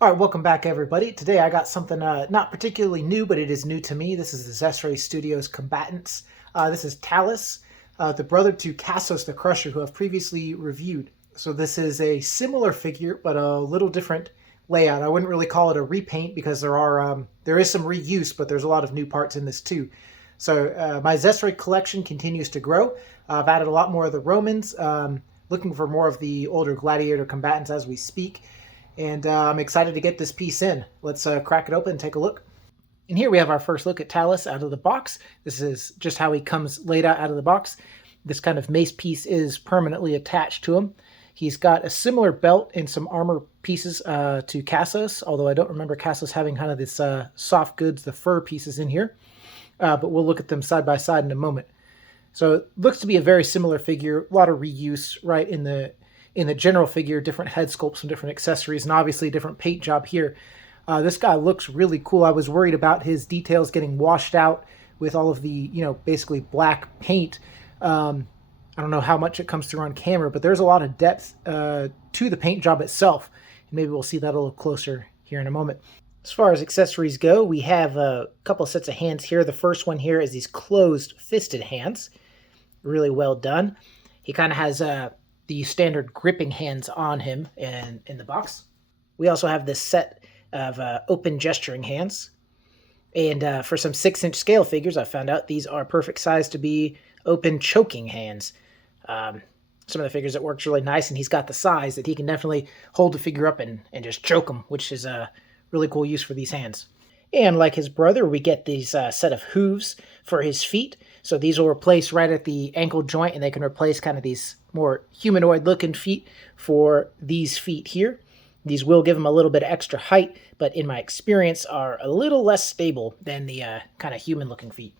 All right, welcome back, everybody. Today I got something not particularly new, but it is new to me. This is the Xesray Studio Combatants. This is Thales, the brother to Cassos the Crusher, who I've previously reviewed. So this is a similar figure, but a little different layout. I wouldn't really call it a repaint because there is some reuse, but there's a lot of new parts in this too. So my Xesray collection continues to grow. I've added a lot more of the Romans, looking for more of the older gladiator combatants as we speak. And I'm excited to get this piece in. Let's crack it open and take a look. And here we have our first look at Thales out of the box. This is just how he comes laid out of the box. This kind of mace piece is permanently attached to him. He's got a similar belt and some armor pieces to Cassos, although I don't remember Cassos having kind of this soft goods, the fur pieces in here. But we'll look at them side by side in a moment. So it looks to be a very similar figure, a lot of reuse right in the general figure, different head sculpts and different accessories, and obviously different paint job here. This guy looks really cool. I was worried about his details getting washed out with all of the, basically black paint. I don't know how much it comes through on camera, but there's a lot of depth to the paint job itself. And maybe we'll see that a little closer here in a moment. As far as accessories go, we have a couple of sets of hands here. The first one here is these closed fisted hands. Really well done. He kind of has the standard gripping hands on him in the box. We also have this set of open gesturing hands. And for some 6-inch scale figures, I found out these are perfect size to be open choking hands. Some of the figures, it works really nice, and he's got the size that he can definitely hold the figure up and just choke him, which is a really cool use for these hands. And like his brother, we get these set of hooves for his feet. So these will replace right at the ankle joint, and they can replace kind of these more humanoid-looking feet for these feet here. These will give him a little bit of extra height, but in my experience are a little less stable than the kind of human-looking feet.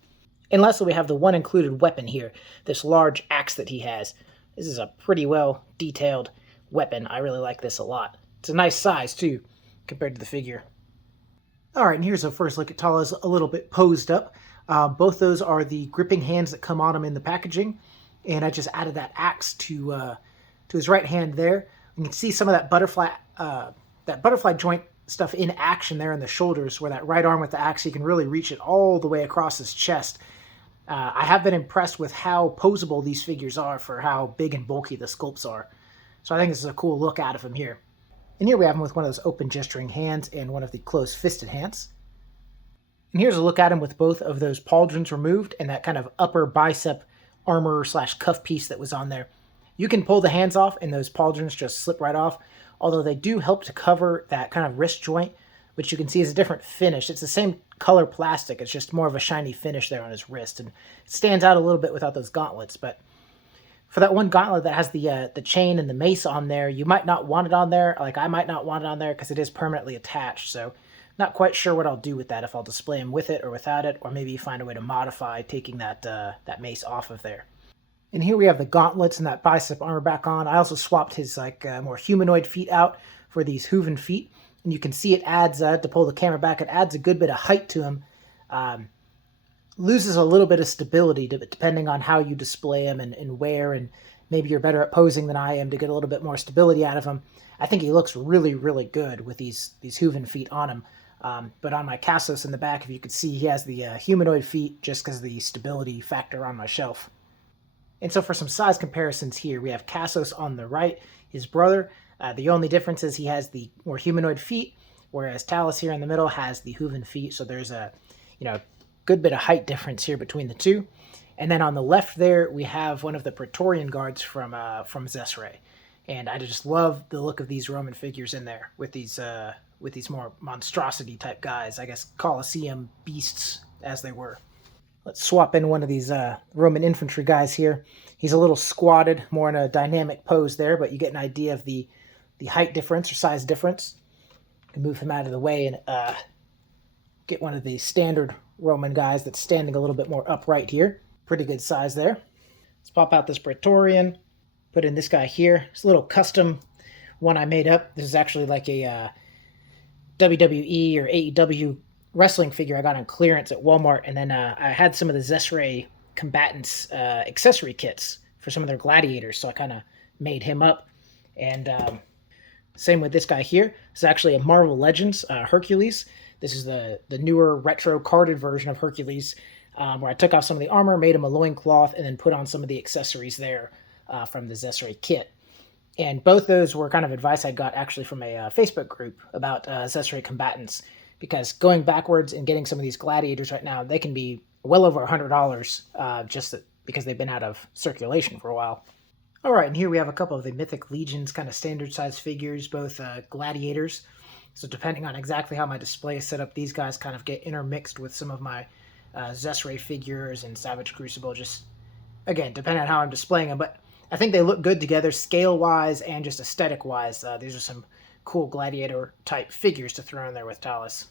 And lastly, we have the one included weapon here, this large axe that he has. This is a pretty well-detailed weapon. I really like this a lot. It's a nice size, too, compared to the figure. All right, and here's a first look at Thales a little bit posed up. Both those are the gripping hands that come on him in the packaging, and I just added that axe to his right hand there. You can see some of that butterfly joint stuff in action there in the shoulders, where that right arm with the axe, you can really reach it all the way across his chest. I have been impressed with how posable these figures are for how big and bulky the sculpts are. So I think this is a cool look out of him here. And here we have him with one of those open gesturing hands and one of the closed fisted hands. And here's a look at him with both of those pauldrons removed and that kind of upper bicep armor / cuff piece that was on there. You can pull the hands off and those pauldrons just slip right off, although they do help to cover that kind of wrist joint, which you can see is a different finish. It's the same color plastic, it's just more of a shiny finish there on his wrist, and it stands out a little bit without those gauntlets. But for that one gauntlet that has the chain and the mace on there, you might not want it on there. Like, I might not want it on there because it is permanently attached, so not quite sure what I'll do with that, if I'll display him with it or without it, or maybe find a way to modify taking that mace off of there. And here we have the gauntlets and that bicep armor back on. I also swapped his more humanoid feet out for these hooven feet. And you can see it adds, to pull the camera back, it adds a good bit of height to him. Loses a little bit of stability depending on how you display him and where, and maybe you're better at posing than I am to get a little bit more stability out of him. I think he looks really, really good with these hooven feet on him. But on my Cassos in the back, if you could see, he has the humanoid feet just because of the stability factor on my shelf. And so for some size comparisons here, we have Cassos on the right, his brother. The only difference is he has the more humanoid feet, whereas Thales here in the middle has the hooven feet. So there's a good bit of height difference here between the two. And then on the left there, we have one of the Praetorian guards from Xesray. And I just love the look of these Roman figures in there with these more monstrosity type guys, I guess Colosseum beasts as they were. Let's swap in one of these Roman infantry guys here. He's a little squatted, more in a dynamic pose there, but you get an idea of the height difference or size difference. You can move him out of the way and get one of the standard Roman guys that's standing a little bit more upright here. Pretty good size there. Let's pop out this Praetorian, put in this guy here. It's a little custom one I made up. This is actually like a WWE or AEW wrestling figure I got on clearance at Walmart, and then I had some of the Xesray Combatants accessory kits for some of their gladiators, so I kind of made him up. And Same with this guy here. It's actually a Marvel Legends Hercules. This is the newer retro carded version of Hercules, where I took off some of the armor, made him a loincloth, and then put on some of the accessories there from the Xesray kit. And both those were kind of advice I got actually from a Facebook group about Xesray Combatants, because going backwards and getting some of these gladiators right now, they can be well over $100 because they've been out of circulation for a while. All right, and here we have a couple of the Mythic Legions kind of standard size figures, both gladiators. So depending on exactly how my display is set up, these guys kind of get intermixed with some of my Xesray figures and Savage Crucible, just, again, depending on how I'm displaying them. But I think they look good together scale-wise and just aesthetic-wise. These are some cool gladiator-type figures to throw in there with Thales.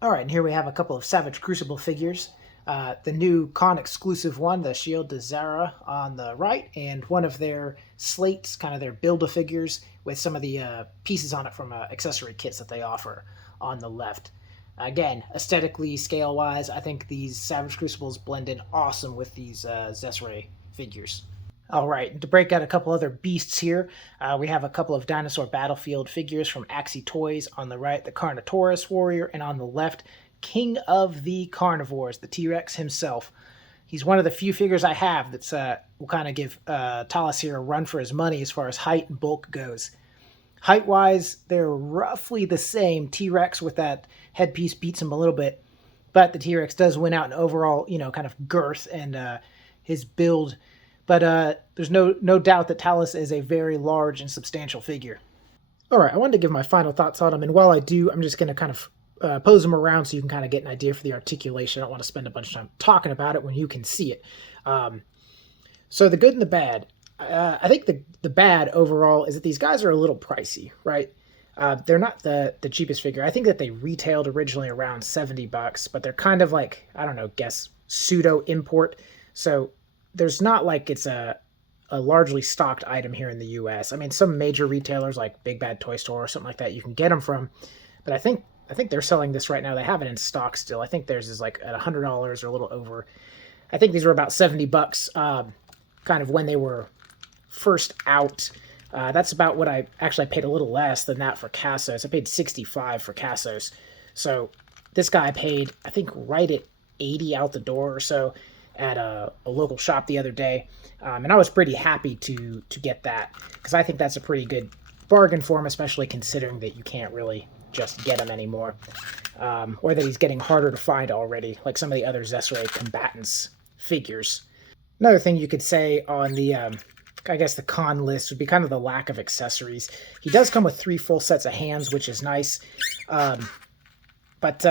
All right, and here we have a couple of Savage Crucible figures. The new con-exclusive one, the Shield de Zara on the right, and one of their slates, kind of their Build-A-Figures, with some of the pieces on it from accessory kits that they offer on the left. Again, aesthetically, scale-wise, I think these Savage Crucibles blend in awesome with these Xesray figures. All right, and to break out a couple other beasts here, we have a couple of Dinosaur Battlefield figures from Axie Toys on the right, the Carnotaurus Warrior, and on the left, King of the Carnivores, the T-Rex himself. He's one of the few figures I have that's will kind of give Thales here a run for his money as far as height and bulk goes. Height-wise, they're roughly the same. T-Rex with that headpiece beats him a little bit, but the T-Rex does win out in overall, kind of girth and his build. But there's no doubt that Thales is a very large and substantial figure. All right, I wanted to give my final thoughts on him, and while I do, I'm just going to kind of pose them around so you can kind of get an idea for the articulation. I don't want to spend a bunch of time talking about it when you can see it. So the good and the bad. I think the bad overall is that these guys are a little pricey, right? They're not the cheapest figure. I think that they retailed originally around $70, but they're kind of like, I don't know, guess pseudo import. So there's not like it's a largely stocked item here in the US. I mean, some major retailers like Big Bad Toy Store or something like that, you can get them from, but I think they're selling this right now. They have it in stock still. I think theirs is like at $100 or a little over. I think these were about $70, kind of when they were first out. That's about what I paid a little less than that for Cassos. I paid $65 for Cassos. So this guy paid, I think, right at $80 out the door or so at a local shop the other day. And I was pretty happy to get that, because I think that's a pretty good bargain for him, especially considering that you can't really just get him anymore, or that he's getting harder to find already, like some of the other Xesray Combatants figures. Another thing you could say on the I guess the con list would be kind of the lack of accessories. He does come with 3 full sets of hands, which is nice. But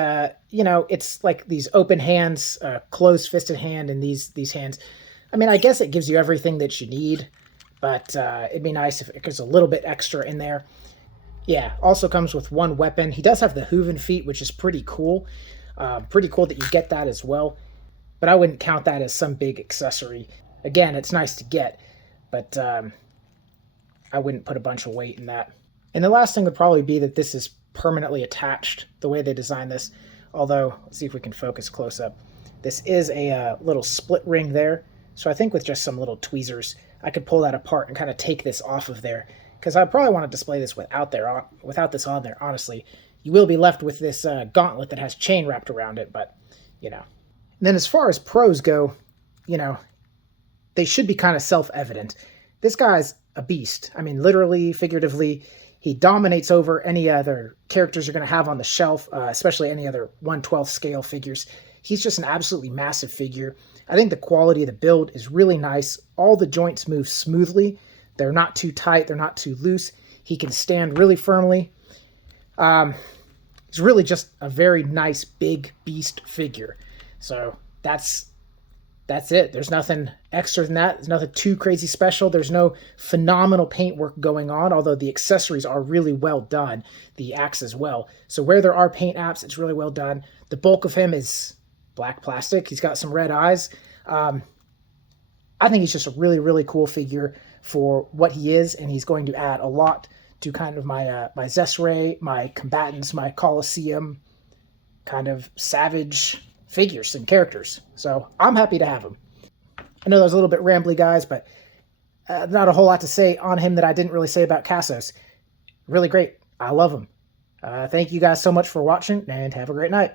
it's like these open hands, closed-fisted hand, and these hands. I mean, I guess it gives you everything that you need, but it'd be nice if there's a little bit extra in there. Yeah, also comes with 1 weapon. He does have the hooven feet, which is pretty cool. Pretty cool that you get that as well. But I wouldn't count that as some big accessory. Again, it's nice to get, but I wouldn't put a bunch of weight in that. And the last thing would probably be that this is permanently attached, the way they designed this. Although, let's see if we can focus close up. This is a little split ring there. So I think with just some little tweezers, I could pull that apart and kind of take this off of there. Because I probably want to display this without this on there, honestly. You will be left with this gauntlet that has chain wrapped around it, but, And then as far as pros go, they should be kind of self-evident. This guy's a beast. I mean, literally, figuratively, he dominates over any other characters you're going to have on the shelf, especially any other 1/12 scale figures. He's just an absolutely massive figure. I think the quality of the build is really nice. All the joints move smoothly. They're not too tight. They're not too loose. He can stand really firmly. It's really just a very nice, big beast figure. So that's it. There's nothing extra than that. There's nothing too crazy special. There's no phenomenal paintwork going on, although the accessories are really well done. The axe as well. So where there are paint apps, it's really well done. The bulk of him is black plastic. He's got some red eyes. I think he's just a really, really cool figure for what he is, and he's going to add a lot to kind of my my Xesray, my Combatants, my Colosseum kind of savage figures and characters. So I'm happy to have him. I know that was a little bit rambly, guys, but not a whole lot to say on him that I didn't really say about Cassos. Really great. I love them. Thank you guys so much for watching, and have a great night.